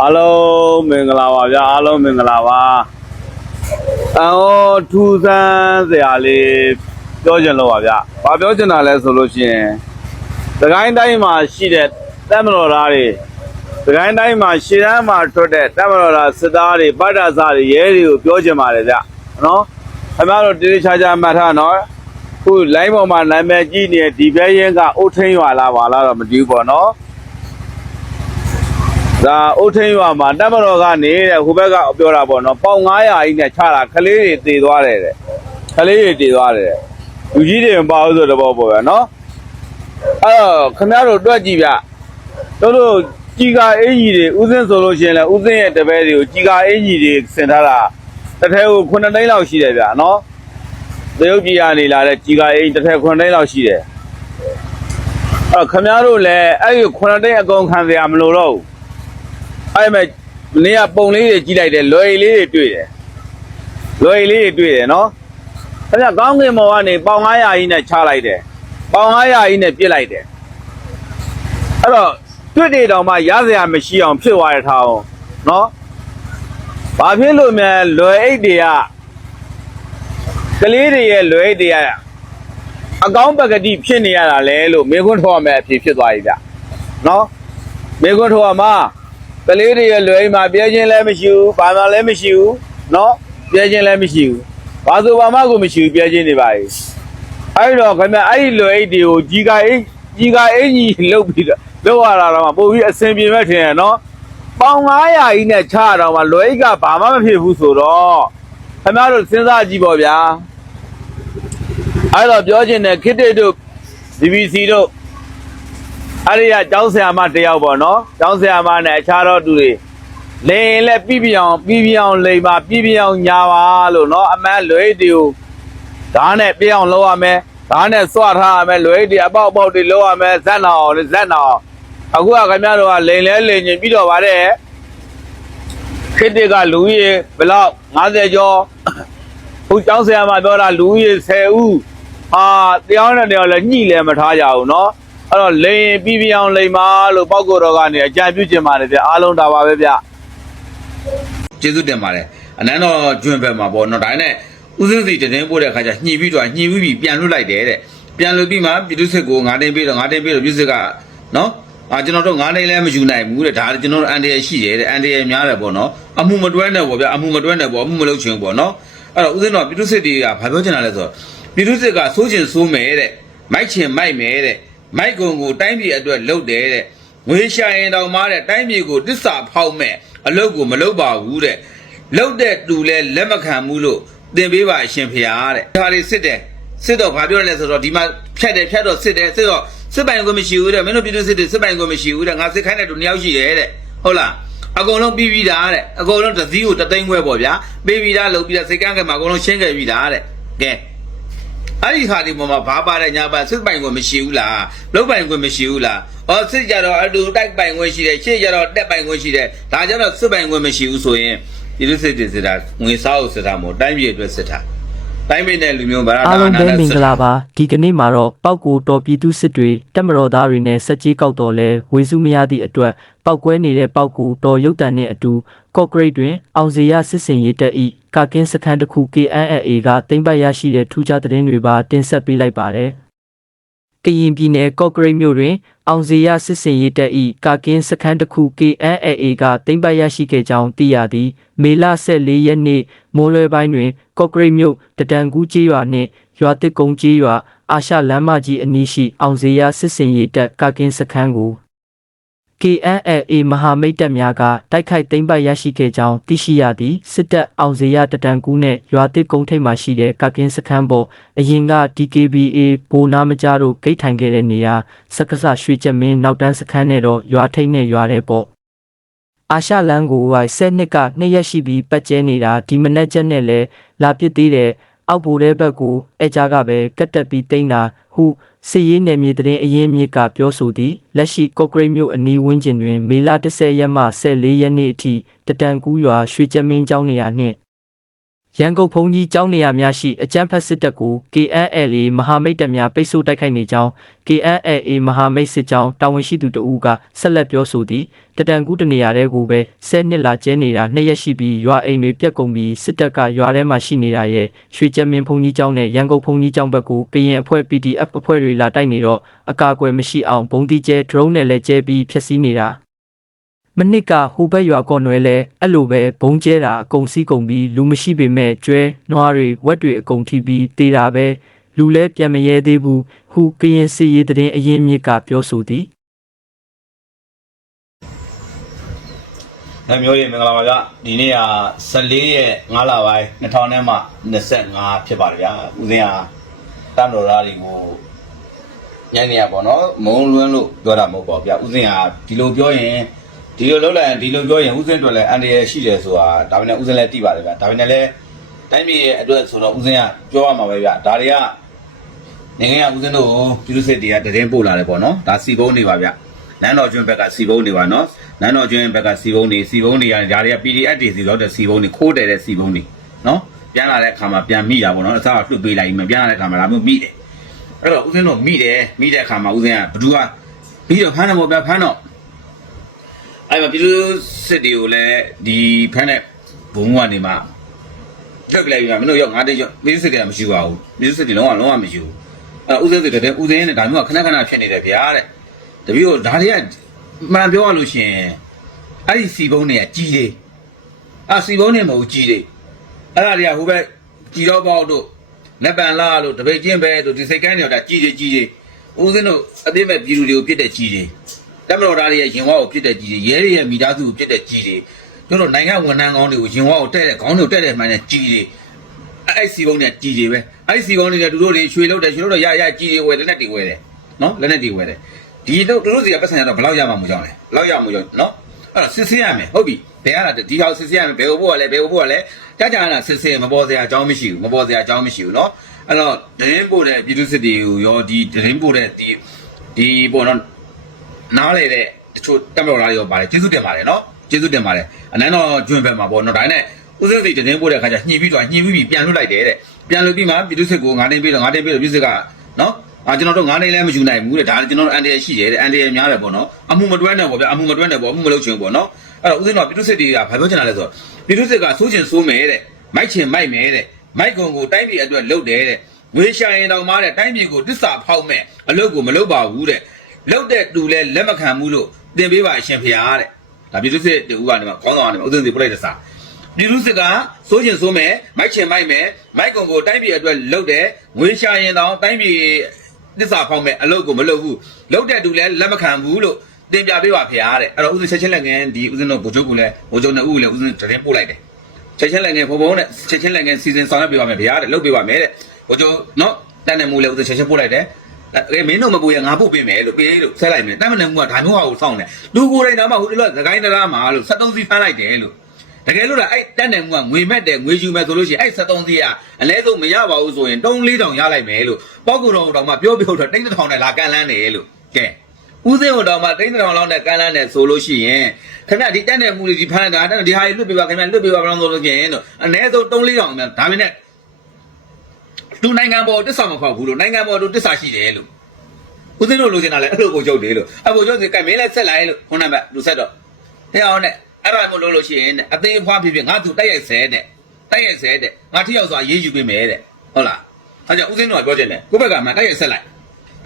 အားလုံးမင်္ဂလာပါဗျာအားလုံးမင်္ဂလာပါအော်ထူးဆန်းစရာလေးပြောချင်လို့ပါဗျာဘာပြောချင်တာလဲဆိုလို့ရှိရင်သခိုင်းတိုင်းမှာရှိတဲ့တပ်မတော်သားတွေသခိုင်းတိုင်းမှာရှေ့တန်းမှာထွက်တဲ့တပ်မတော်သားစစ်သားတွေဗတ်တာစားတွေရဲတွေကိုပြောချင်ပါတယ်ဗျာနော်ခင်ဗျားတို့တိတိကျကျမှတ်ထားနော်ခု line ပေါ်မှာနာမည်ကြီးနေတဲ့ဒီဘဲရင်ကအုတ်ထင်းရွာလာပါလားတော့မသိဘူးပေါ့နော် ဒါအုတ်ထင်းရွာမှာတပ်မတော်ကနေတဲ့ဟိုဘက်ကပြောတာပေါ့နော်ပေါင်900ကြီးနဲ့ချတာခလေးတွေတည်သွားတယ်တဲ့ခလေးတွေတည်သွားတယ်တဲ့လူကြီးတွေမပါဘူးဆိုတော့ပေါ့ပေါ့ဗျာနော်အဲ့တော့ခင်ဗျားတို့တွက်ကြည့်ဗျတို့တို့ကြီးကအင်ကြီးတွေဥစဉ်ဆိုလို့ရှိရင်လည်းဥစဉ်ရဲ့တပည့်တွေကိုကြီးကအင်ကြီးတွေဆင်ထားတာတစ်ထဲကို9သိန်းလောက်ရှိတယ်ဗျာနော်တရုတ်ပြည်ကနေလာတဲ့ကြီးကအင်တစ်ထဲ9သိန်းလောက်ရှိတယ်အဲ့တော့ခင်ဗျားတို့လည်းအဲ့ဒီ9သိန်းအကုန်ခံစရာမလိုတော့ဘူး အဲ့မဲ့မနေ့ကပုံလေးတွေကြည့်လိုက်တယ်လွယ်လေးတွေတွေ့တယ်လွယ်လေးတွေတွေ့တယ်နော်ခင်ဗျကောင်းကင်ဘော်ကနေပေါင်900ကြီးနဲ့ချလိုက်တယ်ပေါင်900ကြီးနဲ့ပြစ်လိုက်တယ်အဲ့တော့တွေ့တယ်တောင်မှရစရာမရှိအောင်ဖြစ်သွားရထားအောင်နော်ဘာဖြစ်လို့များလွယ်အိတ်တွေကကလေးတွေရဲ့လွယ်အိတ်တွေကအကောင်းပကတိဖြစ်နေရတာလဲလို့မေခွန်းထောက်ရမယ်အဖြစ်ဖြစ်သွားပြီဗျနော်မေခွန်းထောက်ရမှာ ကလေးတွေရဲ့လွယ်အိမ်မှာပြဲခြင်းလည်းမရှိဘူးဘာမှလည်းမရှိဘူးနော်ပြဲခြင်းလည်းမရှိဘူးဘာဆိုဘာမှကိုမရှိဘူးပြဲခြင်းနေပါ යි အဲ့တော့ခင်ဗျအဲ့ဒီလွယ်အိမ်တွေကိုကြီးကအိမ်ကြီးကအိမ်ကြီးလှုပ်ပြီးတော့လောက်ရတာတော့မှပို့ပြီးအစင်ပြေမဲ့ထင်ရနော်ပေါင်900ကြီးနဲ့ချတော့မှလွယ်အိမ်ကဘာမှမဖြစ်ဘူးဆိုတော့ခင်ဗျားတို့စဉ်းစားကြည့်ပေါ့ဗျာအဲ့တော့ပြောချင်တဲ့ခစ်တစ်တို့ BBC တို့ အဲ့ဒီကကျောင်းဆရာမတယောက်ပေါ့နော်ကျောင်းဆရာမနဲ့အခြားသောသူတွေလိန်လက်ပြီးပြအောင်ပြီးပြအောင်လိန်ပါပြီးပြအောင်ညာပါလို့နော်အမှန်လွေတီကိုဓာတ်နဲ့ပြအောင်လုပ်ရမယ်ဓာတ်နဲ့စွထားရမယ်လွေတီအပေါက်အပေါက်တွေလုပ်ရမယ်ဇက်နာအောင်ဇက်နာအောင်အခုကခင်ဗျားတို့ကလိန်လဲလိန်ချင်းပြီးတော့ပါတယ်ခေတ္တကလူကြီးရေဘယ်လောက်50ကျော်ဟိုကျောင်းဆရာမပြောတာလူကြီးရေ10ဦးဟာတရားနဲ့တရားလည်းညှိလည်းမထားကြဘူးနော် အဲ့တော့လိန်ပြီးပြအောင်လိန်ပါလို့ပောက်ကိုတော်ကနေအကြံပြုချင်ပါတယ်ဗျအားလုံးဒါပါပဲဗျကျေးဇူးတင်ပါတယ်အနန်းတော်ကျွန်းဘက်မှာပေါ့နော်ဒါနဲ့ဦးစင်းစီတည်င်းပို့တဲ့ခါကျညှိပြီးတော့ညှိပြီးပြီးပြန်လွတ်လိုက်တယ်တဲ့ပြန်လွတ်ပြီးမှပြည်သူစစ်ကို9တိန်ပြီးတော့9တိန်ပြီးတော့ပြည်သူစစ်ကနော်အာကျွန်တော်တို့9တိန်လည်းမယူနိုင်ဘူးတဲ့ဒါကျွန်တော်တို့အန်တရရှိတယ်တဲ့အန်တရများတယ်ပေါ့နော်အမှုမတွဲနဲ့ပေါ့ဗျအမှုမတွဲနဲ့ပေါ့အမှုမလုပ်ချင်ဘူးပေါ့နော်အဲ့တော့ဦးစင်းတော်ပြည်သူစစ်တွေကဘာပြောချင်တာလဲဆိုတော့ပြည်သူစစ်ကစိုးချင်စိုးမယ်တဲ့မိုက်ချင်မိုက်မယ်တဲ့ မိုက်ကုံကိုတိုင်းပြည်အတွက်လှုပ်တယ်တဲ့ငွေရှာရင်တောင်မှတဲ့တိုင်းပြည်ကိုတစ္ဆာဖောက်မဲ့အလုပ်ကိုမလုပ်ပါဘူးတဲ့လောက်တဲ့တူလဲလက်မခံဘူးလို့သင်ပေးပါအရှင်ဖျားတဲ့ဒါလေးစစ်တယ်စစ်တော့ဘာပြောလဲဆိုတော့ဒီမှာဖြတ်တယ်ဖြတ်တော့စစ်တယ်စစ်တော့စစ်ပိုင်ကိုမရှိဘူးတဲ့မင်းတို့ပြည်သူစစ်တွေစစ်ပိုင်ကိုမရှိဘူးတဲ့ငါစစ်ခိုင်းတဲ့တူနှစ်ယောက်ရှိတယ်တဲ့ဟုတ်လားအကုန်လုံးပြီးပြီးသားတဲ့အကုန်လုံးတစ်စည်းကိုတသိန်းခွဲပေါ့ဗျာပြီးပြီးသားလုပ်ပြီးသားစိတ်ကန်းကမှာအကုန်လုံးရှင်းခဲ့ပြီးသားတဲ့ကဲ အဲ့ဒီဟာဒီပေါ်မှာဘာပါတဲ့ညာပါစစ်ပိုင်ကိုမရှိဘူးလားလောက်ပိုင်ကိုမရှိဘူးလားအော်စစ်ကြတော့အတူတိုက်ပိုင်ခွင့်ရှိတယ်ရှေ့ကြတော့တက်ပိုင်ခွင့်ရှိတယ်ဒါကြတော့စစ်ပိုင်ခွင့်မရှိဘူးဆိုရင်ပြည်သူစစ်တွေစစ်တာငွေစားကိုစစ်တာမဟုတ်တိုင်းပြည်အတွက်စစ်တာ တိုင်းပြည်နဲ့လူမျိုးဗလာအားလုံးပဲမင်္ဂလာပါဒီကနေ့မှာတော့ပောက်ကိုတော်ပြည်သူစစ်တွေတက်မတော်သားတွေနဲ့စက်ကြီးကောက်တော်လဲဝေစုမရသည့်အတွက်ပောက်ကွဲနေတဲ့ပောက်ကိုတော်ရုတ်တံနဲ့အတူကော့ဂရိတ်တွင် အောင်စရာစစ်စင်ရေးတက်ဤကာကင်းစခန်းတစ်ခု KNLA ကတင်ပတ်ရရှိတဲ့ထူးခြားသတင်းတွေပါတင်ဆက်ပေးလိုက်ပါတယ် ကရင်ပြည်နယ်ကော့ဂရိတ်မြို့တွင် အောင်စရာစစ်စင်ရေးတက်ဤကာကင်းစခန်းတစ်ခု KNLA ကတင်ပတ်ရရှိခဲ့ကြောင်းသိရသည်မေလ14ရက်နေ့မိုးလွယ်ပိုင်းတွင်ကော့ဂရိတ်မြို့တတန်ကူးကျေးရွာနှင့်ရွာတစ်ကုန်းကျေးရွာအာရှလမ်းမကြီးအနီးရှိအောင်စရာစစ်စင်ရေးတပ်ကာကင်းစခန်းကို KNLA မဟာမိတ်တပ်များကတိုက်ခိုက်သိမ်းပိုက်ရရှိခဲ့ကြောင်းသိရှိရသည်စစ်တပ်အောင်စရာတတန်ကူးနှင့်ရွာတစ်ကုန်းထိပ်မှရှိတဲ့ကာကင်းစခန်းပေါ်အရင်က DKBA ဘိုနာမကြတို့ဂိတ်ထိုင်ခဲ့တဲ့နေရာစက္ကစရွှေချက်မင်းနောက်တန်းစခန်းနဲ့တော့ရွာထိပ်နဲ့ရွာတဲ့ပေါ့အာရှလန်ကိုဝိုင်ဆက်နှစ်ကနှစ်ရက်ရှိပြီးပတ်ကျဲနေတာဒီမနက်ချက်နဲ့လဲလာပစ်သေးတယ် အောက်ဘူတဲ့ဘက်ကိုအဲကြားကပဲကတ်တက်ပြီးတိမ့်တာဟုစစ်ရေးနယ်မြေတဲ့အရင်မြစ်ကပြောဆိုသည်လက်ရှိကော့ဂရိတ်မြို့အနီးဝန်းကျင်တွင် မေလ10ရက်မှ14ရက်နေ့အထိတတန်ကူးရွာရွှေချမင်းကျောင်းနေရာနှင့် ရန်ကုန်ဘုံကြီးကျောင်းနေရာများရှိအကြမ်းဖက်စစ်တပ်ကို KNLA မဟာမိတ်တပ်များပိတ်ဆို့တိုက်ခိုက်နေကြောင်း KNLA မဟာမိတ်စစ်ကြောင်းတာဝန်ရှိသူတဦးကဆက်လက်ပြောဆိုသည်တတန်ကူးတနေရာတဲ့ကိုပဲဆယ်နှစ်လာကျဲနေတာနှစ်ရက်ရှိပြီးရွာအိမ်တွေပြက်ကုန်ပြီးစစ်တပ်ကရွာထဲမှာရှိနေတာရဲ့ရွှေကျက်မင်းဘုံကြီးကျောင်းနဲ့ရန်ကုန်ဘုံကြီးကျောင်းဘက်ကိုကရင်အဖွဲ့ PDF အဖွဲ့တွေလာတိုက်နေတော့အကာအကွယ်မရှိအောင်ဘုံတီကျဲ drone နဲ့လည်းကျဲပြီးဖျက်ဆီးနေတာ မနစ်ကဟိုဘက်ရွာကော်နွယ်လဲအဲ့လိုပဲဘုံကျဲတာအကုန်စီးကုန်ပြီးလူမရှိပေမဲ့ကျွဲနွားတွေဝက်တွေအကုန်ထိပြီးတေးတာပဲလူလဲပြန်မရဲသေးဘူးဟုကရင်စီရီတဲ့ရင်အရင်မြစ်ကပြောဆိုသည်။ဒါမျိုးရေမင်္ဂလာပါဗျ။ဒီနေ့က14ရက်5လပိုင်း2000နဲ့မှ25ဖြစ်ပါတယ်ဗျာ။ဦးစင်းဟာတမ်တော်ရာတွေကိုညနေရပေါ့နော်။မုံလွန်းလို့ပြောတာမဟုတ်ပါဘူးဗျာ။ဦးစင်းဟာဒီလိုပြောရင် ဒီလိုလုပ်လိုက်ရင်ဒီလိုပြောရင်ဦးစင်းအတွက်လည်းအန်တရာယ်ရှိတယ်ဆိုတာဒါပေမဲ့ဦးစင်းလည်းသိပါတယ်ဗျာ။ဒါပေမဲ့လည်းတိုင်းပြည်ရဲ့အတွက်ဆိုတော့ဦးစင်းကပြောရမှာပဲဗျာ။ဒါတွေကနိုင်ငံကဦးစင်းတို့ကိုပြည်သူစစ်တွေကတရင်ပို့လာတယ်ပေါ့နော်။ဒါစီပုံးနေပါဗျ။နန်းတော်ကျွန်းဘက်ကစီဘုံနေပါနော်နန်းတော်ကျွန်းဘက်ကစီဘုံနေစီဘုံနေရတယ်ဒါတွေက PDF တွေစီတော့တဲ့စီဘုံနေခိုးတယ်တဲ့စီဘုံနေနော်ပြန်လာတဲ့အခါမှာပြန်မိတာပေါ့နော်အစားကလွတ်ပေးလိုက်ပြီးမှပြန်လာတဲ့အခါမှာဒါမျိုးမိတယ်အဲ့တော့ဦးဇင်းတို့မိတယ်မိတဲ့အခါမှာဦးဇင်းကဘသူကပြီးတော့ဖမ်းတယ်ပေါ့ဗျဖမ်းတော့ အဲ့မှာပြည်သူစစ်တွေကိုလည်းဒီဖမ်းတဲ့ဘုံကနေမှလွတ်ပြလိုက်ပြီးမှမင်းတို့ရောက်ငါးတဲ့ရောက်ပြည်သူစစ်တွေကမရှိပါဘူးပြည်သူစစ်တွေလုံးဝလုံးဝမရှိဘူးအဲ့ဦးဇင်းစစ်တွေဦးဇင်းနဲ့ဒါမျိုးကခဏခဏဖြစ်နေတယ်ဗျာတဲ့တပည့်တို့ဒါတွေကမှန်ပြောရလို့ရှရင်အဲ့ဒီစီပုံးတွေကကြီးတယ်အာစီပုံးတွေမဟုတ်ကြီးတယ်အဲ့ဒါတွေကဟိုဘက်ကြီးတော့ပေါ့တို့လက်ပံလာလို့တပိတ်ချင်းပဲတို့ဒီစိတ်ကန်းတွေကကြီးတယ်ကြီးတယ်ဦးစင်းတို့အပြစ်မဲ့ပြည်သူတွေကိုပြစ်တဲ့ကြီးတယ် တမတော်သားတွေရဲ့ရင်ဝါကိုပြစ်တဲ့ကြီးတယ်ရဲတွေရဲ့မိသားစုကိုပြစ်တဲ့ကြီးတယ်တို့တို့နိုင်ငံဝန်ထမ်းကောင်းတွေကိုရင်ဝါကိုတဲ့တဲ့ခေါင်းတွေကိုတဲ့တဲ့မှန်တဲ့ကြီးတယ်အဲ့စီပုံးတွေကကြီးတယ်ပဲအဲ့စီပုံးတွေကတို့တို့တွေရွှေလို့တယ်ရွှေလို့တော့ရရကြီးတယ်ဝယ်လက်နဲ့တွေဝယ်တယ်နော်လက်နဲ့တွေဝယ်တယ်ဒီတော့တို့စီကပတ်စံရတော့ဘယ်လောက်ရမှာမကြောက်လဲဘယ်လောက်ရမှာကြောက်နော်အဲ့တော့စစ်ဆေးရမယ်ဟုတ်ပြီဘယ်ရတာဒီဟောက်စစ်ဆေးရမယ်ဘယ်ဟိုဘို့ကလဲဘယ်ဟိုဘို့ကလဲကြာကြာနာစစ်ဆေးမပေါ်စရာအကြောင်းမရှိဘူးမပေါ်စရာအကြောင်းမရှိဘူးနော်အဲ့တော့ဒရင်ပို့တဲ့ပြည်သူစစ်တွေကိုရောဒီဒရင်ပို့တဲ့ဒီဒီပေါ့နော် နားလေတဲ့တချို့တက်မတော်လာရောပါတယ်ကျေးဇူးတင်ပါတယ်နော်ကျေးဇူးတင်ပါတယ်အနန်းတော်ကျွန်းဘက်မှာပေါ့နော်ဒါနဲ့ဦးစင်းစိတ်ဒရင်ပို့တဲ့ခါကျညှိပြီးတော့ညှိပြီးပြန်လွတ်လိုက်တယ်တဲ့ပြန်လွတ်ပြီးမှပြည်သူစစ်ကိုငါးတင်းပြီးတော့ငါးတင်းပြီးတော့ပြည်သူစစ်ကနော်အာကျွန်တော်တို့ငါးနေလည်းမယူနိုင်ဘူးတဲ့ဒါကျွန်တော်တို့အန်တရရှိတယ်တဲ့အန်တရများတယ်ပေါ့နော်အမှုမတွဲနဲ့ပေါ့ဗျာအမှုမတွဲနဲ့ပေါ့အမှုမလုပ်ချင်ဘူးပေါ့နော်အဲ့တော့ဦးစင်းတော်ပြည်သူစစ်တွေကဘာပြောချင်တာလဲဆိုတော့ပြည်သူစစ်ကစိုးချင်စိုးမယ်တဲ့မိုက်ချင်မိုက်မယ်တဲ့မိုက်ကုံကိုတိုင်းပြည်အတွက်လုပ်တယ်တဲ့ငွေရှာရင်တောင်မှတဲ့တိုင်းပြည်ကိုတစ္ဆာဖောက်မဲ့အလုပ်ကိုမလုပ်ပါဘူးတဲ့ လုပ်တဲ့သူလည်းလက်မခံဘူးလို့တင်ပေးပါအရှင်ဖျားတဲ့ဒါပြည်သူစစ်တူကနေမှာခေါင်းဆောင်ကနေမှာဦးစင်းစီပြလိုက်တဲ့စာပြည်သူစစ်ကစိုးကျင်စိုးမယ်မိုက်ချင်မိုက်မယ်မိုက်ကုံကိုတိုင်းပြည်အတွက်လှုပ်တယ်ငွေရှာရင်တောင်တိုင်းပြည်တစ္ဆာဖောက်မယ်အလုပ်ကိုမလုပ်ဘူးလှုပ်တဲ့သူလည်းလက်မခံဘူးလို့တင်ပြပေးပါဖေရားတဲ့အဲ့တော့ဦးစင်ချက်ချင်းလက်ငန်းဒီဦးစင်တို့ဗိုလ်ချုပ်ကလည်းဗိုလ်ချုပ်နှစ်ဦးလည်းဦးစင်တရင်ပို့လိုက်တယ်ချက်ချင်းလက်ငန်းဘုံဘုံနဲ့ချက်ချင်းလက်ငန်းစီစဉ်ဆောင်ရွက်ပေးပါမယ်ဖေရားတဲ့လှုပ်ပေးပါမယ်တဲ့ဗိုလ်ချုပ်နော်တန်တယ်မူလည်းဦးစင်ချက်ချင်းပို့လိုက်တယ် အဲမင်းတို့မပူရငါပို့ပေးမယ်လို့ပေးလို့ဆက်လိုက်မယ်တမ်းမနေမှုကဒါမျိုးဟာကိုစောင့်တယ်လူကိုယ်တိုင်တော့မှဟိုတလောသခိုင်းတရားမှာလို့73စီးဖမ်းလိုက်တယ်လို့တကယ်လို့လားအဲ့တက်တယ်မှုကငွေမဲ့တယ်ငွေယူမဲ့ဆိုလို့ရှိရင်အဲ့73စီးကအလဲဆုံးမရပါဘူးဆိုရင်တုံး၄တောင်ရလိုက်မယ်လို့ပေါ့ကူတော်တော်မှပြောပြောတော့တိတ်တစ်ထောင်နဲ့လာကန်လန်းတယ်လို့ကဲဦးစင်းတော်မှတိတ်တစ်ထောင်လောက်နဲ့ကန်လန်းတယ်ဆိုလို့ရှိရင်ခင်ဗျဒီတက်တယ်မှုတွေဒီဖမ်းတာဒီဟာကြီးလွတ်ပေးပါခင်ဗျလွတ်ပေးပါဘယ်လိုဆိုလို့ရှိရင်တော့အ ਨੇ ဆုံးတုံး၄တောင်မြန်ဒါမင်းနဲ့ သူနိုင်ငံပေါ်တစ္ဆာမဖောက်ဘူးလို့နိုင်ငံပေါ်သူတစ္ဆာရှိတယ်လို့ဦးစင်းတို့လိုချင်တာလဲအဲ့လိုကိုချုပ်တယ်လို့အကိုချုပ်စီကဲမင်းလည်းဆက်လိုက်လို့ခုနကလူဆက်တော့ဟဲ့အောင်နဲ့အဲ့ဒါမျိုးလုပ်လို့ရှိရင်တဲ့အသေးအဖွားဖြစ်ဖြစ်ငါသူတိုက်ရိုက်ဆဲတဲ့တိုက်ရိုက်ဆဲတဲ့ငါထိရောက်စွာရေးယူပေးမယ်တဲ့ဟုတ်လားအဲကြောင့်ဦးစင်းတို့ကပြောချင်တယ်ကိုယ့်ဘက်ကမှတိုက်ရိုက်ဆက်လိုက်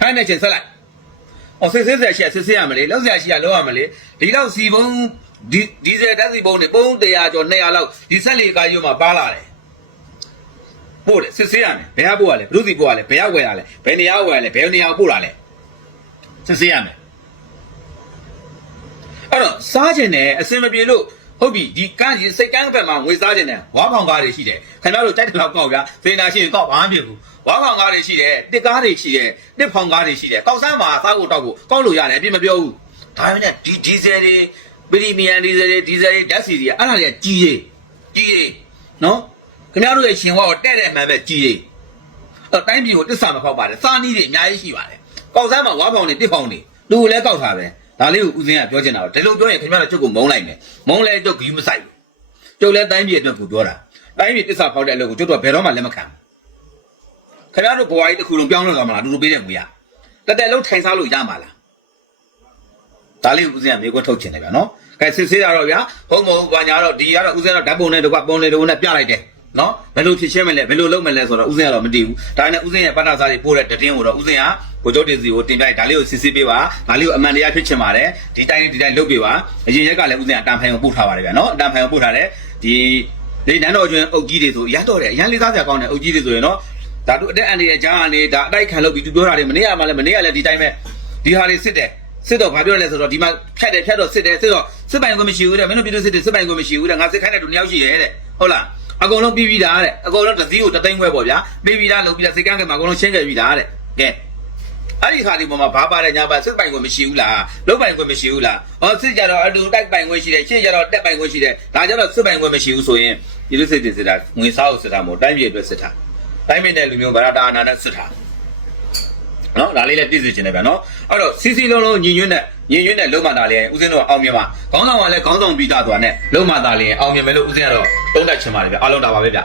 ခိုင်းတဲ့ချင်းဆက်လိုက်အော်စစ်စစ်ဆက်ရှိစစ်စစ်ရမလေလောက်ဆရာရှိရလောက်ရမလေဒီလောက်စီပုံးဒီဒီဇယ်ဓာတ်စီပုံးနေပုံး100ကျော်200လောက်ဒီဆက်လီကားယူမှာပါလာတယ် ပို့တယ်စစ်စစ်ရမယ်ဘယ်ဟာပို့ရလဲဘယ်သူစီပို့ရလဲဘယ်ရောက်ဝယ်ရလဲဘယ်နေရာဝယ်ရလဲဘယ်နေရာပို့လာလဲစစ်စစ်ရမယ်အဲ့တော့စားကျင်တယ်အစင်မပြေလို့ဟုတ်ပြီဒီကန်းကြီးစိတ်ကန်းဘက်မှာငွေစားကျင်တယ်ဝါဖောင်ကားတွေရှိတယ်ခင်ဗျားတို့ကြိုက်တယ်လောက်ကောက်ဗျာစေနာရှိရင်ကောက်ဘာမှမဖြစ်ဘူးဝါဖောင်ကားတွေရှိတယ်တစ်ကားတွေရှိတယ်တစ်ဖောင်ကားတွေရှိတယ်ကောက်ဆန်းမှာစားဖို့တောက်ဖို့ကောက်လို့ရတယ်အပြစ်မပြောဘူးဒါပေမဲ့ဒီဒီဇယ်တွေပရီမီယံဒီဇယ်တွေဒီဇယ်တွေဓာတ်စီတွေအဲ့ဒါတွေကကြီးရေးကြီးရေးနော် ခင်ဗျားတို့ရဲ့ရှင်ဝါကိုတဲ့တဲ့မှန်ပဲကြီးရေးအဲ့တိုင်းပြည်ကိုတစ္ဆာမဖောက်ပါတယ်စာနီးတွေအများကြီးရှိပါတယ်ကောက်ဆန်းမှာဝါဖောင်တွေတစ်ဖောင်တွေလူကိုလည်းကောက်ထားပဲဒါလေးကိုဦးစင်းကပြောချင်တာတော့ဒီလိုပြောရင်ခင်ဗျားတို့ချုပ်ကိုမုန်းလိုက်မယ်မုန်းလဲတော့ဂီးမဆိုင်ဘူးကျုပ်လည်းတိုင်းပြည်အတွက်ကိုပြောတာတိုင်းပြည်တစ္ဆာဖောက်တဲ့အလုပ်ကိုကျွတ်တော့ဘယ်တော့မှလက်မခံခင်ဗျားတို့ဘဝကြီးတစ်ခုလုံးပြောင်းလဲသွားမှာလားတူတူပေးတဲ့ငွေရတက်တက်လုံးထိုင်စားလို့ရမှာလားဒါလေးဦးစင်းကမေခွန်းထုတ်ချင်တယ်ဗျာနော်ကဲစစ်ဆေးရတော့ဗျာဟုတ်မဟုတ်ဘာညာတော့ဒီကတော့ဦးစင်းတော့ဓာတ်ပုံနဲ့တကွပုံနဲ့တကွနဲ့ပြလိုက်တယ် နော်ဘယ်လိုဖြစ်ရှင်းမလဲဘယ်လိုလုပ်မလဲဆိုတော့ဦးစင်းကတော့မတည်ဘူးဒါနဲ့ဦးစင်းရဲ့ပတ်တာစားတွေပို့တဲ့တည်င်းကိုတော့ဦးစင်းကဘိုလ်ချုပ်တင်စီကိုတင်ပြလိုက်ဒါလေးကိုစစ်ဆေးပေးပါဒါလေးကိုအမှန်တရားဖြစ်ချင်ပါတယ်ဒီတိုင်းဒီတိုင်းလုပ်ပေးပါအရင်ရက်ကလည်းဦးစင်းကအတန်ဖိုင်ကိုပို့ထားပါတယ်ဗျာနော်အတန်ဖိုင်ကိုပို့ထားတယ်ဒီဒီနန်းတော်ကျွန်းအုပ်ကြီးတွေဆိုရမ်းတော့တယ်ရမ်းလေးစားစရာကောင်းတယ်အုပ်ကြီးတွေဆိုရင်နော်ဒါတို့အတက်အန်ရဲ့ဂျာကနေဒါအတိုက်ခံလုပ်ပြီးသူပြောတာတွေမနေ့ကမှလည်းမနေ့ကလည်းဒီတိုင်းပဲဒီဟာတွေစစ်တယ်စစ်တော့ဘာပြောလဲဆိုတော့ဒီမှာဖြတ်တယ်ဖြတ်တော့စစ်တယ်စစ်တော့စစ်ပိုင်ကိုမရှိဘူးတဲ့မင်းတို့ပြည်သူစစ်တယ်စစ်ပိုင်ကိုမရှိဘူးတဲ့ငါစစ်ခိုင်းတဲ့လူနှစ်ယောက်ရှိရဲ့တဲ့ဟုတ်လား အကုန်လုံးပြီးပြီးသားတဲ့အကုန်လုံးတစ်စည်းကိုတသိန်းခွဲပေါ့ဗျာပြီးပြီးသားလုပ်ပြီးသားစိတ်ကန်းကမှာအကုန်လုံးရှင်းခဲ့ပြီးသားတဲ့ကဲအဲ့ဒီခါဒီပေါ်မှာဘာပါတယ်ညာပါစစ်ပိုင်ကိုမရှိဘူးလားလုံးပိုင်ကိုမရှိဘူးလားဟောစစ်ကြတော့အတူတိုက်ပိုင်ကိုရှိတယ်ရှင်းကြတော့တက်ပိုင်ကိုရှိတယ်ဒါကြတော့စစ်ပိုင်ကိုမရှိဘူးဆိုရင်ပြည်သူစစ်တယ်စစ်တာငွေစားကိုစစ်တာမဟုတ်တိုင်းပြည်အတွက်စစ်တာတိုင်းပြည်နဲ့လူမျိုးဗရာတာအနာနဲ့စစ်တာ နော်ဒါလေးလည်းပြည့်စုံခြင်းတယ်ဗျာနော်အဲ့တော့စီစီလုံးလုံးညီညွတ်တဲ့ညီညွတ်တဲ့လုံးမသားလေးဦးစင်းတို့အောင်မြင်ပါခေါင်းဆောင်ကလည်းခေါင်းဆောင်ပြီးသားသွားနဲ့လုံးမသားလေးအောင်မြင်မယ်လို့ဦးစင်းကတော့တုံးတက်ချင်ပါတယ်ဗျာအားလုံးဒါပါပဲဗျာ